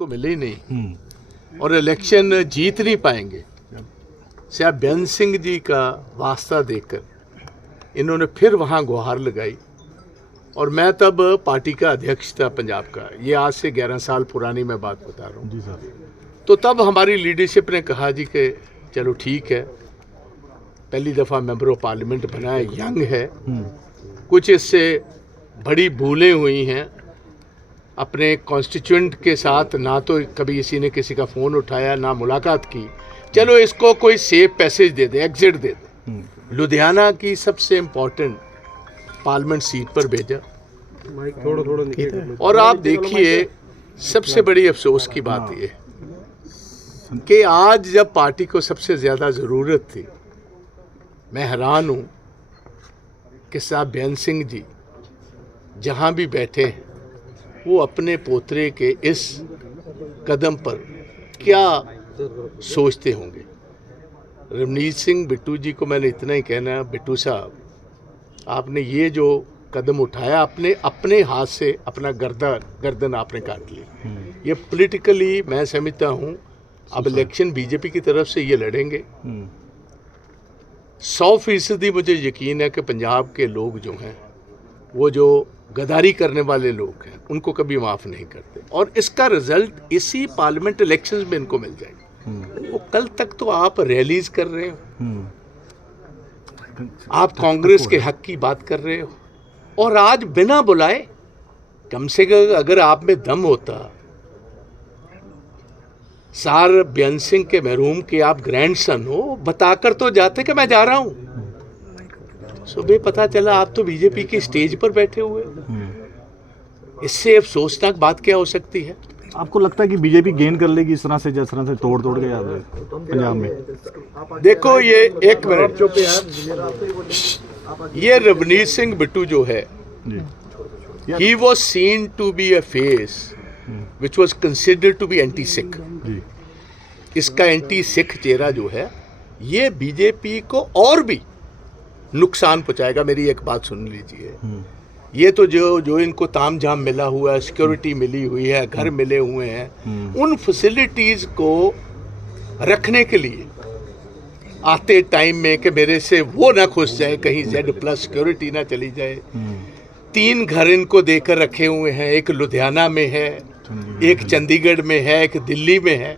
को मिले ही नहीं और इलेक्शन जीत नहीं पाएंगे। साहब बेअंत सिंह जी का वास्ता देकर इन्होंने फिर वहाँ गुहार लगाई और मैं तब पार्टी का अध्यक्ष था पंजाब का। ये आज से 11 साल पुरानी मैं बात बता रहा हूँ जी सर। तो तब हमारी लीडरशिप ने कहा जी कि चलो ठीक है, पहली दफ़ा मेंबर ऑफ पार्लियामेंट बना है, यंग है, कुछ इससे बड़ी भूलें हुई हैं, अपने कॉन्स्टिट्यूएंट के साथ ना तो कभी किसी ने किसी का फ़ोन उठाया ना मुलाकात की, चलो इसको कोई सेफ पैसेज दे दे, एग्जिट दे दे। लुधियाना की सबसे इम्पोर्टेंट पार्लियामेंट सीट पर भेजा और आप देखिए सबसे बड़ी अफसोस की बात ये कि आज जब पार्टी को सबसे ज़्यादा ज़रूरत थी, मैं हैरान हूँ कि साहब बेअंत सिंह जी जहाँ भी बैठे हैं वो अपने पोतरे के इस कदम पर क्या सोचते होंगे। रवनीत सिंह बिट्टू जी को मैंने इतना ही कहना है, बिट्टू साहब आपने ये जो कदम उठाया, अपने हाथ से अपना गर्दन आपने काट ली। ये पॉलिटिकली मैं समझता हूँ अब इलेक्शन बीजेपी की तरफ से ये लड़ेंगे। 100% मुझे यकीन है कि पंजाब के लोग जो हैं वो जो गद्दारी करने वाले लोग हैं उनको कभी माफ़ नहीं करते और इसका रिजल्ट इसी पार्लियामेंट इलेक्शंस में इनको मिल जाएगा। वो कल तक तो आप रैलीज कर रहे हो, आप कांग्रेस के हक की बात कर रहे हो और आज बिना बुलाए, कम से कम अगर आप में दम होता, सार बेअंत सिंह के मरहूम के आप ग्रैंडसन हो, बताकर तो जाते कि मैं जा रहा हूं। सुबह पता चला आप तो बीजेपी की स्टेज पर बैठे हुए। इससे अफसोसनाक बात क्या हो सकती है? आपको लगता है कि बीजेपी गेन कर लेगी इस तरह से, जिस तरह से तोड़ के याद है पंजाब में? देखो ये एक मिनट, ये रवनीत सिंह बिट्टू जो है, he was seen to be a face which was considered to be anti-Sikh। इसका एंटी-सिख चेहरा जो है ये बीजेपी को और भी नुकसान पहुंचाएगा। मेरी एक बात सुन लीजिए, ये तो जो इनको तामझाम मिला हुआ है, सिक्योरिटी मिली हुई है, घर मिले हुए हैं, उन फैसिलिटीज को रखने के लिए आते टाइम में कि मेरे से वो ना खुश जाए, कहीं Z+ सिक्योरिटी ना चली जाए। 3 घर इनको देकर रखे हुए हैं, एक लुधियाना में है, एक चंडीगढ़ में है, एक दिल्ली में है।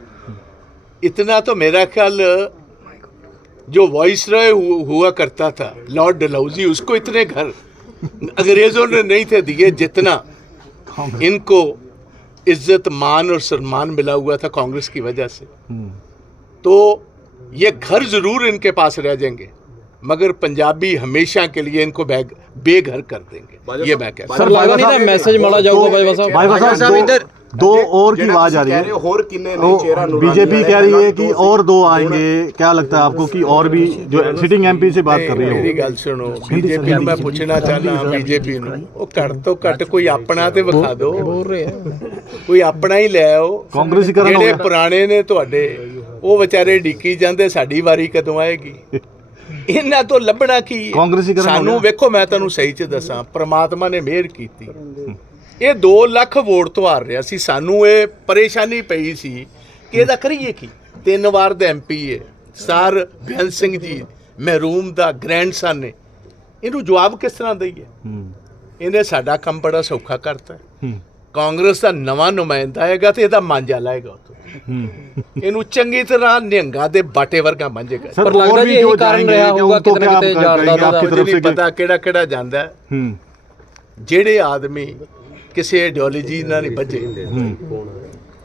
इतना तो मेरा ख्याल जो वाइसरॉय हुआ करता था लॉर्ड डलहौजी, उसको इतने घर अंग्रेजों ने नहीं थे दिए जितना इनको इज्जत मान और सम्मान मिला हुआ था कांग्रेस की वजह से। तो ये घर जरूर इनके पास रह जाएंगे मगर पंजाबी हमेशा के लिए इनको बेघर कर देंगे। ये मैं कहता हूं। मैसेज माड़ा जाऊगा दो और की आवाज आ रही है, बीजेपी कह रही है कि और 2 आएंगे। क्या लगता है आपको कि और भी जो सिटिंग एमपी से बात कर रही है? मेरी गल सुनो, बीजेपी मैं पूछना चाहना, बीजेपी वो घट तो घट कोई अपना ते विखा दो, कोई अपना ही ले आओ। कांग्रेस ਜਿਹੜੇ ਪੁਰਾਣੇ ਨੇ ਤੁਹਾਡੇ ਉਹ ਵਿਚਾਰੇ ਢੀਕੀ ਜਾਂਦੇ ਸਾਡੀ ਵਾਰੀ ਕਦੋਂ ਆਏਗੀ। ਇਹਨਾਂ ਤੋਂ ਲੱਭਣਾ ਕੀ ਸਾਨੂੰ? ਵੇਖੋ ਮੈਂ ਤੁਹਾਨੂੰ ਸਹੀ ਚ ਦੱਸਾਂ, ਪ੍ਰਮਾਤਮਾ ਨੇ ਮਿਹਰ ਕੀਤੀ, ਇਹ 2 ਲੱਖ ਵੋਟ ਤੋਂ ਹਾਰ ਰਿਹਾ ਸੀ। ਸਾਨੂੰ ਇਹ ਪਰੇਸ਼ਾਨੀ ਪਈ ਸੀ ਕਿ ਇਹਦਾ ਕਰੀਏ ਕੀ। 3 ਵਾਰ ਦਾ MP ਹੈ, ਸਰ ਬੇਅੰਤ ਸਿੰਘ ਜੀ ਮਹਿਰੂਮ ਦਾ ਗ੍ਰੈਂਡਸਨ ਨੇ, ਇਹਨੂੰ ਜਵਾਬ ਕਿਸ ਤਰ੍ਹਾਂ ਦਈਏ? ਇਹਨੇ ਸਾਡਾ ਕੰਮ ਬੜਾ ਸੌਖਾ ਕਰਤਾ। ਕਾਂਗਰਸ ਦਾ ਨਵਾਂ ਨੁਮਾਇੰਦਾ ਆਏਗਾ ਤੇ ਇਹਦਾ ਮਾਂਜਾ ਲਾਏਗਾ ਉੱਥੋਂ, ਇਹਨੂੰ ਚੰਗੀ ਤਰ੍ਹਾਂ ਨਿਹੰਗਾਂ ਦੇ ਬਾਟੇ ਵਰਗਾ ਮਾਂਜੇਗਾ। ਪਰ ਲੱਗਦਾ ਜੀ ਇਹ ਕਾਰਨ ਰਿਹਾ ਹੋਊਗਾ ਕਿਤੇ ਨਾ ਕਿਤੇ ਜਾਂਦਾ ਨਹੀਂ ਪਤਾ ਕਿਹੜਾ ਜਾਂਦਾ। ਜਿਹੜੇ ਆਦਮੀ ਕਿਸੇ ਆਈਡੀਓਲੋਜੀ ਨਾਲ ਨਹੀਂ ਬੱਝੇ,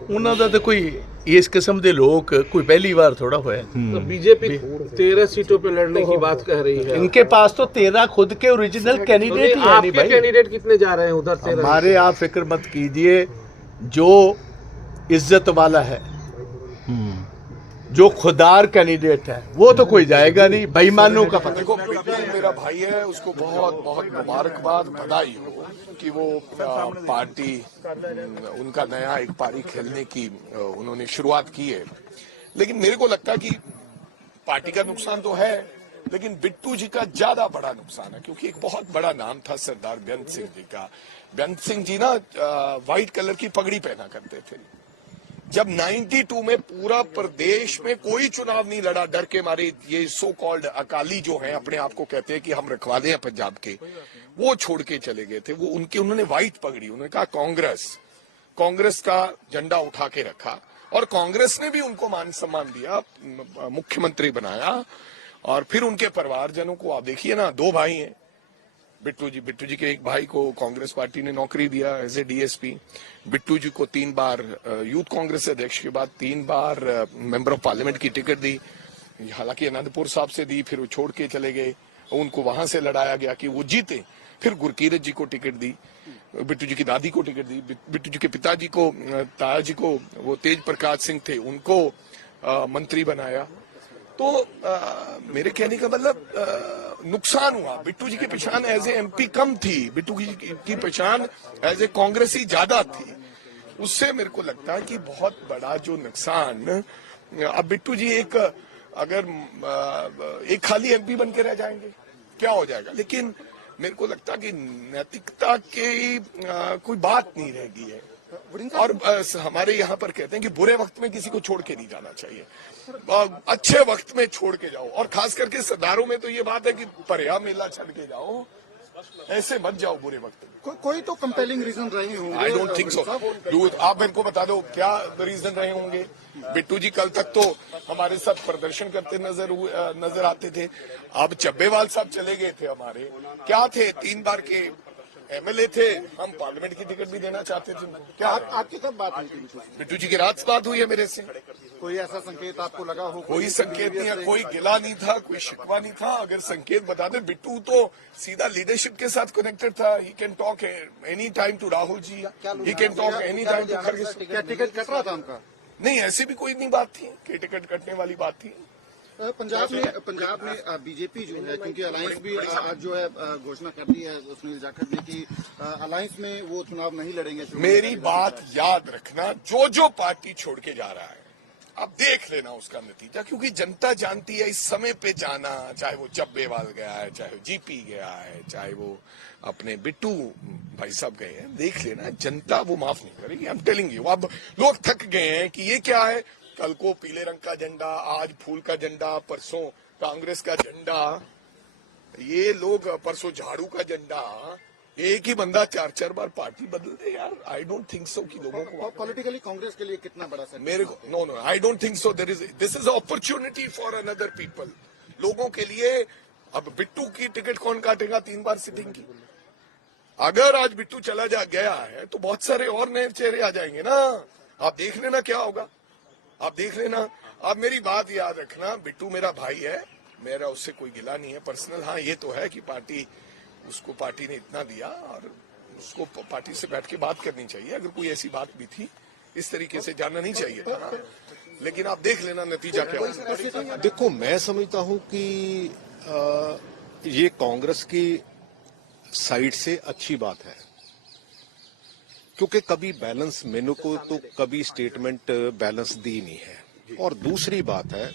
ਉਹਨਾਂ ਦਾ ਤਾਂ ਕੋਈ इस किस्म के लोग कोई पहली बार थोड़ा हुआ है। तो बीजेपी 13 सीटों पे लड़ने की बात कह रही है। इनके पास तो 13 खुद के ओरिजिनल कैंडिडेट ही है। आपके कैंडिडेट कितने जा रहे हैं उधर से? हमारे आप फिक्र मत कीजिए, जो इज्जत वाला है, जो खुदार कैंडिडेट है, वो तो कोई जाएगा नहीं। बेईमानों का पता। देखो, मेरा भाई है, उसको बहुत बहुत मुबारकबाद, बधाई हो कि वो पार्टी उनका नया एक पारी खेलने की उन्होंने शुरुआत की है। लेकिन मेरे को लगता है कि पार्टी का नुकसान तो है, लेकिन बिट्टू जी का ज्यादा बड़ा नुकसान है, क्योंकि एक बहुत बड़ा नाम था सरदार बेअंत सिंह जी का। बेअंत सिंह जी ना व्हाइट कलर की पगड़ी पहना करते थे, जब 92 में पूरा प्रदेश में कोई चुनाव नहीं लड़ा डर के मारे, ये सो कॉल्ड अकाली जो हैं अपने आप को कहते हैं कि हम रखवाले हैं पंजाब के, वो छोड़ के चले गए थे। वो उन्होंने व्हाइट पगड़ी, उन्होंने कहा कांग्रेस का झंडा उठा के रखा और कांग्रेस ने भी उनको मान सम्मान दिया, मुख्यमंत्री बनाया। और फिर उनके परिवारजनों को आप देखिए ना, 2 भाई हैं बिट्टू जी के एक भाई को कांग्रेस पार्टी ने नौकरी दिया एज ए डीएसपी। बिट्टू जी को 3 बार यूथ कांग्रेस अध्यक्ष के बाद 3 बार मेंबर ऑफ पार्लियामेंट की टिकट दी, हालांकि आनंदपुर साहब से दी, फिर वो छोड़ के चले गए, उनको वहां से लड़ाया गया कि वो जीते। फिर गुरकीरत जी को टिकट दी, बिट्टू जी की दादी को टिकट दी, बिट्टू जी के पिताजी को, ताया जी को, वो तेज प्रकाश सिंह थे, उनको मंत्री बनाया। तो मेरे कहने का मतलब नुकसान हुआ। बिट्टू जी की पहचान एज ए एमपी कम थी, बिट्टू जी की पहचान एज ए कांग्रेसी ज्यादा थी। उससे मेरे को लगता है कि बहुत बड़ा जो नुकसान, अब बिट्टू जी अगर एक खाली एमपी बन के रह जाएंगे क्या हो जाएगा। लेकिन मेरे को लगता है कि नैतिकता की कोई बात नहीं रहेगी है। और हमारे यहाँ पर कहते हैं कि बुरे वक्त में किसी को छोड़ के नहीं जाना चाहिए, अच्छे वक्त में छोड़ के जाओ। और खास करके सरदारों में तो ये बात है कि पर्या मेला छड़ के जाओ, ऐसे मत जाओ बुरे वक्त में। कोई तो कंपेलिंग रीजन रहे होंगे। आई डोंट थिंक सो। आप मेरे को बता दो क्या रीजन रहे होंगे। बिट्टू जी कल तक तो हमारे साथ प्रदर्शन करते नजर आते थे। अब चब्बेवाल साहब चले गए थे, हमारे क्या थे, 3 बार के एमएलए थे, हम पार्लियामेंट की टिकट भी देना चाहते थे। क्या आपकी कब बात हुई थी? बिट्टू जी की रात बात हुई है मेरे से। कोई ऐसा संकेत आपको लगा हो? कोई संकेत नहीं है, कोई गिला नहीं था, कोई शिकवा नहीं था। अगर संकेत बता दे, बिट्टू तो सीधा लीडरशिप के साथ कनेक्टेड था। He can talk any time to Rahul ji, he can talk any time to खड़गे। क्या टिकट कट रहा था उनका? नहीं, ऐसी भी कोई नहीं बात थी कि टिकट कटने वाली बात थी। पंजाब में बीजेपी जो है, क्योंकि अलायंस भी आज जो है घोषणा कर दी है सुनील जाखड़ ने कि अलायंस में वो चुनाव नहीं लड़ेंगे। मेरी बात याद रखना, जो पार्टी छोड़ के जा रहा है अब देख लेना उसका नतीजा, क्योंकि जनता जानती है इस समय पे जाना, चाहे वो चब्बेवाल गया है, चाहे वो जीपी गया है, चाहे वो अपने बिट्टू भाई साहब गए हैं, देख लेना जनता वो माफ नहीं करेगी। I am telling you. अब लोग थक गए हैं कि ये क्या है, कल को पीले रंग का झंडा, आज फूल का झंडा, परसों कांग्रेस का झंडा, ये लोग परसों झाड़ू का झंडा, एक ही बंदा 4-4 बार पार्टी बदल दे यार। आई डोंट थिंक सो कि लोगों को पॉलिटिकली कांग्रेस के लिए कितना बड़ा सर मेरे को no I don't think so. This is opportunity for another people, लोगों के लिए। अब बिट्टू की टिकट कौन काटेगा 3 बार सिटिंग की? अगर आज बिट्टू चला गया है तो बहुत सारे और नए चेहरे आ जाएंगे ना। आप देख लेना क्या होगा, आप देख लेना। आप मेरी बात याद रखना, बिट्टू मेरा भाई है, मेरा उससे कोई गिला नहीं है पर्सनल। हाँ ये तो है कि उसको पार्टी ने इतना दिया और उसको पार्टी से बैठ के बात करनी चाहिए। अगर कोई ऐसी बात भी थी, इस तरीके से जाना नहीं चाहिए था। लेकिन आप देख लेना नतीजा क्या होगा। देखो, मैं समझता हूं कि ये कांग्रेस की साइड से अच्छी बात है, क्योंकि कभी बैलेंस, मेनू को तो कभी स्टेटमेंट बैलेंस दी नहीं है। और दूसरी बात है,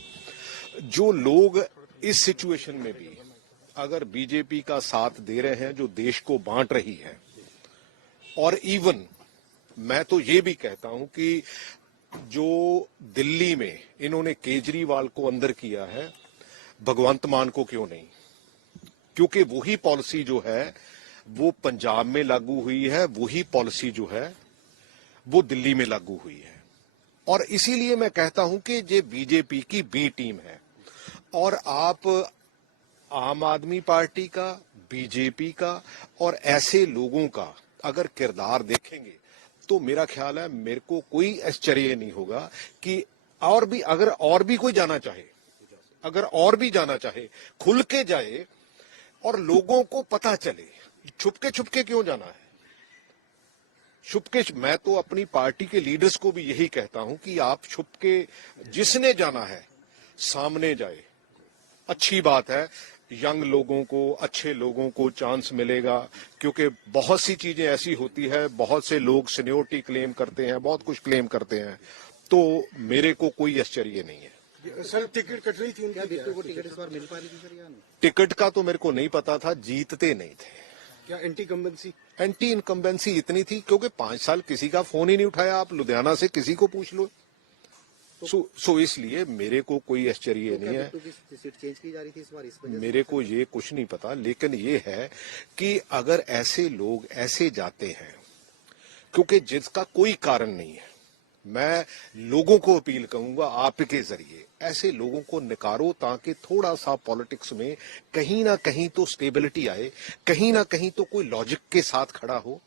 जो लोग इस सिचुएशन में भी अगर बीजेपी का साथ दे रहे हैं, जो देश को बांट रही है, और इवन मैं तो ये भी कहता हूं कि जो दिल्ली में इन्होंने केजरीवाल को अंदर किया है, भगवंत मान को क्यों नहीं? क्योंकि वही पॉलिसी जो है वो पंजाब में लागू हुई है, वही पॉलिसी जो है वो दिल्ली में लागू हुई है। और इसीलिए मैं कहता हूं कि ये बीजेपी की बी टीम है। और आप आम आदमी पार्टी का, बीजेपी का और ऐसे लोगों का अगर किरदार देखेंगे तो मेरा ख्याल है, मेरे को कोई आश्चर्य नहीं होगा कि अगर और भी कोई जाना चाहे, अगर और भी जाना चाहे, खुल के जाए और लोगों को पता चले। छुपके क्यों जाना है? छुपके, मैं तो अपनी पार्टी के लीडर्स को भी यही कहता हूं कि आप छुपके, जिसने जाना है सामने जाए। अच्छी बात है, यंग लोगों को, अच्छे लोगों को चांस मिलेगा, क्योंकि बहुत सी चीजें ऐसी होती है, बहुत से लोग सीनियोरिटी क्लेम करते हैं, बहुत कुछ क्लेम करते हैं, तो मेरे को कोई आश्चर्य नहीं है। सर टिकट कट रही थी उनकी, टिकट इस बार मिल पा रही थी सर या नहीं? टिकट का तो मेरे को नहीं पता था, जीतते नहीं थे। क्या एंटी इनकम्बेंसी इतनी थी क्योंकि 5 साल किसी का फोन ही नहीं उठाया। आप लुधियाना से किसी को पूछ लो। सो इसलिए मेरे को कोई आश्चर्य नहीं है। सीट चेंज की जा रही थी इस बार, इस वजह से मेरे को ये कुछ नहीं पता, लेकिन ये है कि अगर ऐसे लोग ऐसे जाते हैं क्योंकि जिसका कोई कारण नहीं है, मैं लोगों को अपील करूंगा आपके जरिए ऐसे लोगों को निकारो ताकि थोड़ा सा पॉलिटिक्स में कहीं ना कहीं तो स्टेबिलिटी आए, कहीं ना कहीं तो कोई लॉजिक के साथ खड़ा हो।